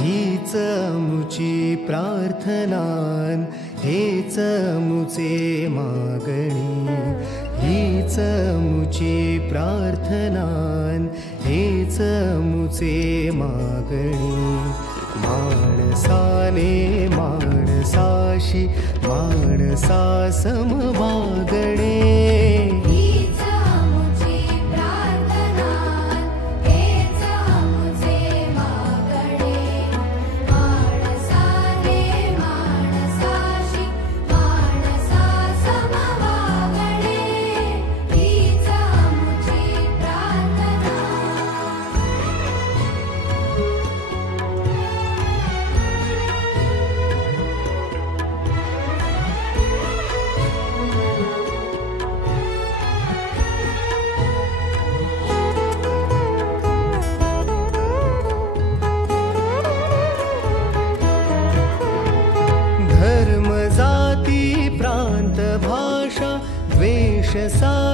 हीच मुची प्रार्थनान, हेच मुचे मागणी. हीच मुची प्रार्थनान, हेच मुचे मागणी. माणसाने माणसाशी माणसा सम वागणे. धर्म जाती प्रांत भाषा द्वेष सा